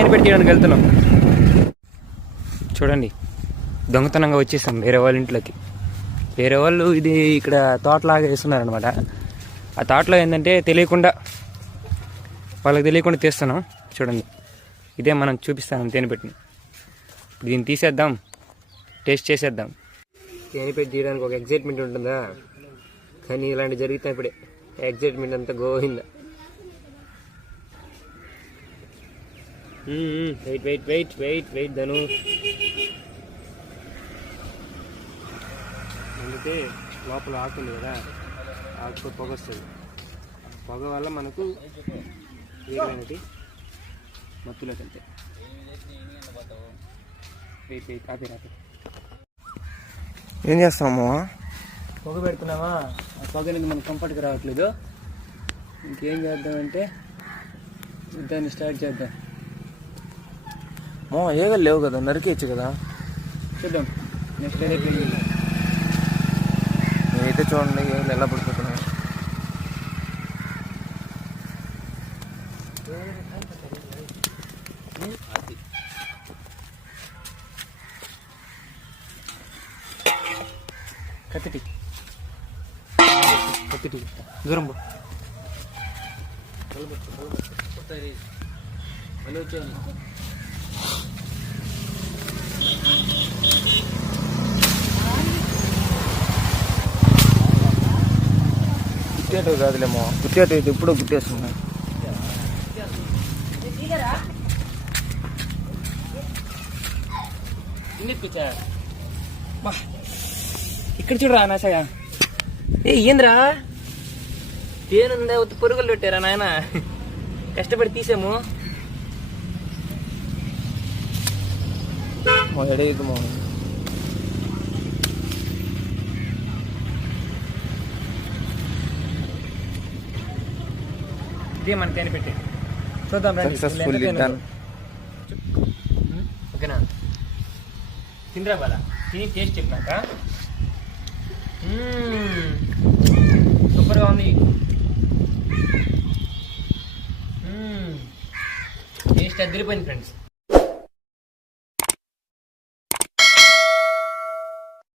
తేనెపెట్టి తీయడానికి వెళ్తున్నాం. చూడండి, దొంగతనంగా వచ్చేసాం వేరే వాళ్ళ ఇంట్లోకి. వేరే వాళ్ళు ఇది ఇక్కడ తోటలాగా వేస్తున్నారనమాట. ఆ తోటలో ఏంటంటే వాళ్ళకి తెలియకుండా తీస్తున్నాం. చూడండి, ఇదే మనం చూపిస్తాను తేనెపెట్టిని. దీన్ని తీసేద్దాం, టేస్ట్ చేసేద్దాం. తేనెపెట్టి తీయడానికి ఒక ఎగ్జైట్మెంట్ ఉంటుందా, కానీ ఇలాంటి జరిగితే ఇప్పుడే ఎగ్జైట్మెంట్ అంతా Govinda. Wait wait wait wait wait Dhanu. అందుకే లోపల ఆకుంది కదా, ఆకు పొగ వస్తుంది. పొగ వల్ల మనకు వేరేటి మత్తులోకి వెళ్తాయి. వెయిట్ వెయిట్ ఆపి. ఏం చేస్తాము? పొగ పెడుతున్నావా? ఆ పొగ అనేది మనకు కంఫర్ట్గా రావట్లేదు. ఇంకేం చేద్దామంటే దాన్ని స్టార్ట్ చేద్దాం. ఏగలు లేవు కదా, నరికేయచ్చు కదా. చూద్దాం నెక్స్ట్ డే. నేనైతే చూడండి ఏగలు ఎలా పడిపోతున్నాయి. కత్తిటి దూరం పో. గుట్టేటవి కాదులేమో, గుట్టేట అయితే ఎప్పుడో గుట్టేస్తున్నాయి. ఇక్కడ చూడరా నాశయ. ఏంద్రా తేనుందా, పొరుగులు పెట్టారా నాయన? కష్టపడి తీసాము. ఎడేది మా ఇదే మన తేనెపెట్టి. చూద్దాం సక్సెస్ఫుల్లీ డన్. ఓకేనా? తిందిరా బాల, తిని టేస్ట్ చెప్పినాక సూపర్గా ఉంది. టేస్ట్ అదిరిపోయింది ఫ్రెండ్స్.